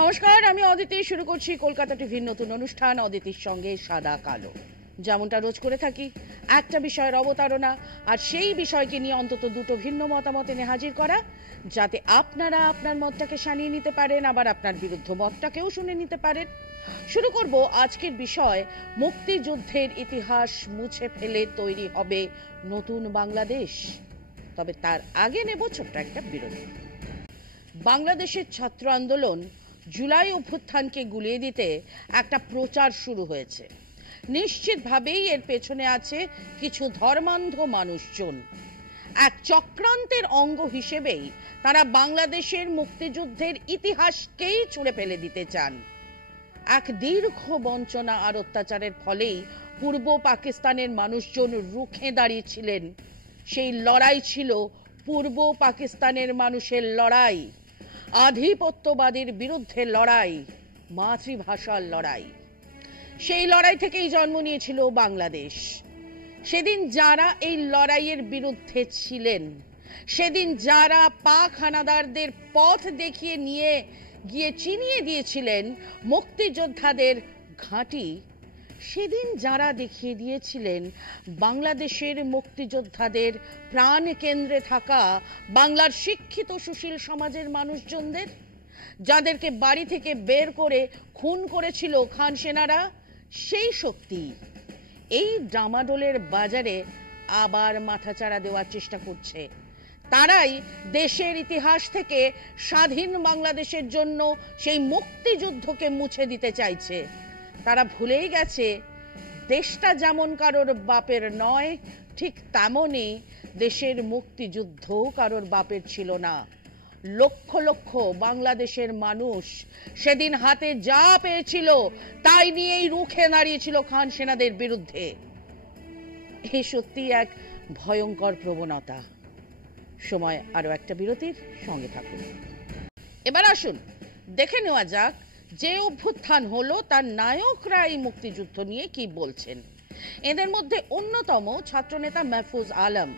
নমস্কার, আমি অদিতি। শুরু করছি কলকাতা টিভির নতুন অনুষ্ঠান অদিতির সঙ্গে সাদা কালো। যেমনটা রোজ করে থাকি, একটা বিষয়ের অবতারণা আর সেই বিষয়কে নিয়ে অন্তত দুটো ভিন্ন মতামত এনে হাজির করা, যাতে আপনারা আপনার মতটাকে সানিয়ে নিতে পারেন, আবার আপনার বিরুদ্ধ মতটাকেও শুনে নিতে পারেন। শুরু করব আজকের বিষয়, মুক্তিযুদ্ধের ইতিহাস মুছে ফেলে তৈরি হবে নতুন বাংলাদেশ। তবে তার আগে নেব ছোট্ট একটা বিরতি। বাংলাদেশের ছাত্র আন্দোলন জুলাই অভ্যুত্থানকে গুলিয়ে দিতে একটা প্রচার শুরু হয়েছে। নিশ্চিতভাবেই এর পেছনে আছে কিছু ধর্মান্ধ মানুষজন। এক চক্রান্তের অঙ্গ হিসেবেই তারা বাংলাদেশের মুক্তিযুদ্ধের ইতিহাসকেই ছুঁড়ে ফেলে দিতে চান। এক দীর্ঘ বঞ্চনা আর অত্যাচারের ফলেই পূর্ব পাকিস্তানের মানুষজন রুখে দাঁড়িয়েছিলেন। সেই লড়াই ছিল পূর্ব পাকিস্তানের মানুষের লড়াই, আধিপত্যবাদীর বিরুদ্ধে লড়াই, মাতৃভাষার লড়াই। সেই লড়াই থেকেই জন্ম নিয়েছিল বাংলাদেশ। সেদিন যারা এই লড়াইয়ের বিরুদ্ধে ছিলেন, সেদিন যারা পাক হানাদারদের পথ দেখিয়ে নিয়ে গিয়ে চিনিয়ে দিয়েছিলেন মুক্তিযোদ্ধাদের ঘাঁটি, সেদিন যারা দেখিয়ে দিয়েছিলেন বাংলাদেশের মুক্তিযোদ্ধাদের প্রাণ কেন্দ্রে থাকা বাংলার শিক্ষিত সুশীল সমাজের মানুষজনদের, যাদেরকে বাড়ি থেকে বের করে খুন করেছিল খান সেনারা, সেই শক্তি এই ডামাডোলের বাজারে আবার মাথাচাড়া দেওয়ার চেষ্টা করছে। তারাই দেশের ইতিহাস থেকে স্বাধীন বাংলাদেশের জন্য সেই মুক্তিযুদ্ধকে মুছে দিতে চাইছে। তারা ভুলেই গেছে দেশটা যেমন কারোর বাপের নয়, ঠিক তেমনই দেশের মুক্তিযুদ্ধ কারোর বাপের ছিল না। লক্ষ লক্ষ বাংলাদেশের মানুষ সেদিন হাতে যা পেয়েছিল তাই নিয়েই রুখে দাঁড়িয়েছিল খান সেনাদের বিরুদ্ধে। এই সত্যি এক ভয়ঙ্কর প্রবণতা। সময় আরো একটা বিরতির, সঙ্গে থাকুন। এবার আসুন দেখে নেওয়া যাক যে অভ্যুত্থান হলো তার নায়করা এই মুক্তিযুদ্ধ নিয়ে কি বলছেন। এদের মধ্যে অন্যতম ছাত্রনেতা মাহফুজ আলম।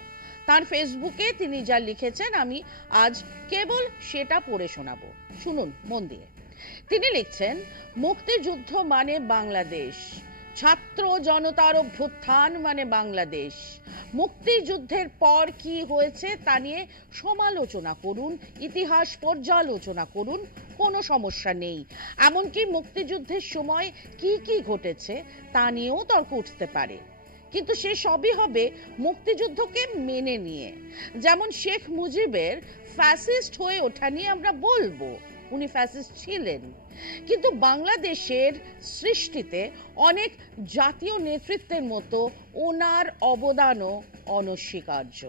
তার ফেসবুকে তিনি যা লিখেছেন আমি আজ কেবল সেটা পড়ে শোনাবো, শুনুন মন দিয়ে। তিনি লিখছেন, মুক্তিযুদ্ধ মানে বাংলাদেশ, ছাত্র জনতার অভ্যুত্থান মানে বাংলাদেশ। মুক্তিযুদ্ধের পর কি হয়েছে তা নিয়ে সমালোচনা করুন, ইতিহাস পর্যালোচনা করুন, কোনো সমস্যা নেই। এমনকি মুক্তিযুদ্ধের সময় কি কি ঘটেছে তা নিয়েও তর্ক উঠতে পারে, কিন্তু সে সবই হবে মুক্তিযুদ্ধকে মেনে নিয়ে। যেমন শেখ মুজিবের ফ্যাসিস্ট হয়ে ওঠা নিয়ে আমরা বলবো, উনি ফ্যাসিস্ট ছিলেন, কিন্তু বাংলাদেশের সৃষ্টিতে অনেক জাতীয় নেতৃত্বের মতো ওনার অবদানও অনস্বীকার্য।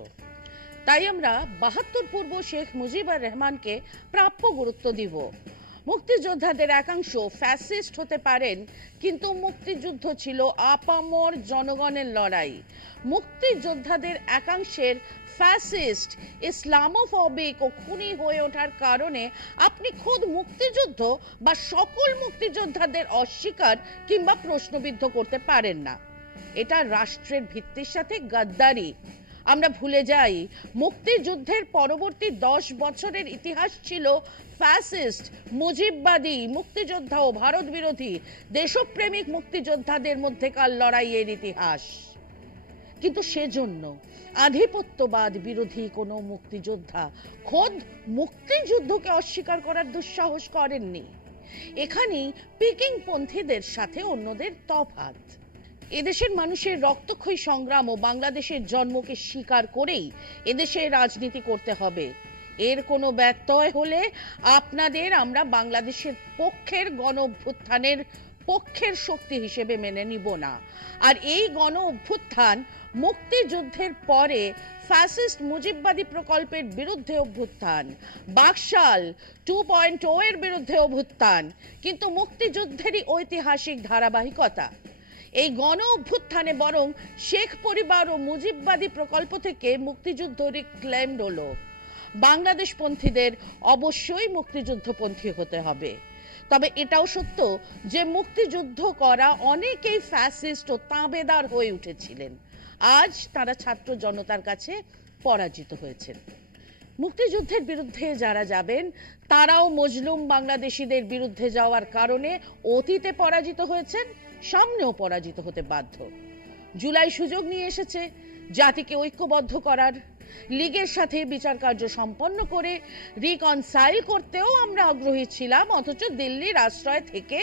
তাই আমরা ৭২ পূর্ব শেখ মুজিবুর রহমানকে প্রাপ্য গুরুত্ব দিব। মুক্তিযোদ্ধাদের একাংশ ফ্যাসিস্ট হতে পারেন, কিন্তু মুক্তিযুদ্ধ ছিল আপামর জনগণের লড়াই। মুক্তিযোদ্ধাদের একাংশের ফ্যাসিস্ট, ইসলামোফোবিক ও খুনি হয়ে ওঠার কারণে আপনি খোদ মুক্তিযুদ্ধ বা সকল মুক্তিযোদ্ধাদের অস্বীকার কিংবা প্রশ্নবিদ্ধ করতে পারেন না। এটা রাষ্ট্রের ভিত্তির সাথে গাদ্দারি। আমরা ভুলে যাই মুক্তিযুদ্ধের পরবর্তী 10 বছরের ইতিহাস ছিল ফ্যাসিস্ট, মুজিববাদী মুক্তিযোদ্ধা ও ভারত বিরোধী দেশপ্রেমিক মুক্তিযোদ্ধাদের মধ্যেকার লড়াইয়ের ইতিহাস। কিন্তু সেজন্য আধিপত্যবাদ বিরোধী কোনো মুক্তিযোদ্ধা খোদ মুক্তিযুদ্ধকে অস্বীকার করার দুঃসাহস করেননি। এখানেই পিকিংপন্থীদের সাথে অন্যদের তফাৎ। এদেশের মানুষের রক্তক্ষয়ী সংগ্রাম ও বাংলাদেশের জন্মকে স্বীকার করেই এদেশে রাজনীতি করতে হবে। এর কোনো ব্যত্যয় হলে আপনাদের আমরা বাংলাদেশের পক্ষের গণ অভ্যুত্থানের পক্ষের শক্তি হিসেবে মেনে নিব না। আর এই গণ অভ্যুত্থান মুক্তিযুদ্ধের পরে ফ্যাসিস্ট মুজিববাদী প্রকল্পের বিরুদ্ধে অভ্যুত্থান, বাকশাল 2.0 এর বিরুদ্ধে অভ্যুত্থান, কিন্তু মুক্তিযুদ্ধেরই ঐতিহাসিক ধারাবাহিকতা। এই গণ অভ্যুত্থানে বরং শেখ পরিবার ও মুজিববাদী প্রকল্প থেকে মুক্তিযুদ্ধ রিক্লেমড হলো। বাংলাদেশপন্থীদের অবশ্যই মুক্তিযুদ্ধপন্থী হতে হবে। তবে এটাও সত্য যে মুক্তিযুদ্ধ করা অনেকেই ফ্যাসিস্ট ও তাবেদার হয়ে উঠেছিলেন। আজ তারা ছাত্র জনতার কাছে পরাজিত হয়েছেন। মুক্তিযুদ্ধের বিরুদ্ধে যারা যাবেন তারাও মজলুম বাংলাদেশিদের বিরুদ্ধে যাওয়ার কারণে অতীতে পরাজিত হয়েছেন, সামনেও পরাজিত হতে বাধ্য। জুলাই সুযোগ নিয়ে এসেছে জাতিকে ঐক্যবদ্ধ করার। লীগের সাথে বিচার কার্য সম্পন্ন করে রিকনসাইল করতেও আমরা আগ্রহী ছিলাম, অথচ দিল্লির আশ্রয় থেকে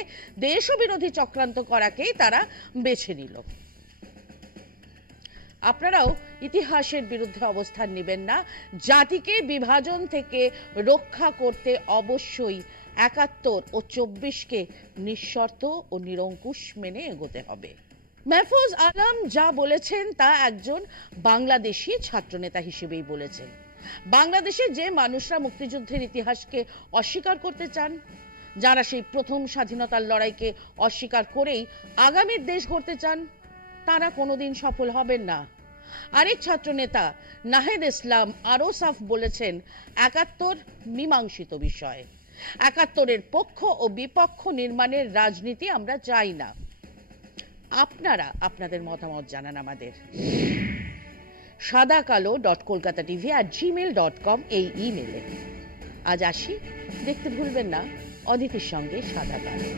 দেশবিরোধী চক্রান্ত করাকেই তারা বেছে নিল। আপনারাও ইতিহাসের বিরুদ্ধে অবস্থান নেবেন না। জাতিকে বিভাজন থেকে রক্ষা করতে অবশ্যই ৭১ ও ২৪কে নিঃশর্ত ও নিরঙ্কুশ মেনে এগোতে হবে। মাহফুজ আলম যা বলেছেন তা একজন বাংলাদেশি ছাত্রনেতা হিসেবেই বলেছেন। বাংলাদেশে যে মানুষরা মুক্তিযুদ্ধের ইতিহাসকে অস্বীকার করতে চান, যারা সেই প্রথম স্বাধীনতার লড়াইকে অস্বীকার করেই আগামীর দেশ গড়তে চান, তারা কোনোদিন সফল হবেন না। আরেক ছাত্রনেতা নাহিদ ইসলাম আরও সাফ বলেছেন, ৭১ মীমাংসিত বিষয়। ৭১-এর পক্ষ ও বিপক্ষ নির্মাণের রাজনীতি আমরা চাই না। আপনারা আপনাদের মতামত জানান আমাদের sadakalo.kolkatatv@gmail.com এই ইমেলে। আজ আসি, দেখতে ভুলবেন না অদিতির সঙ্গে সাদা কালো।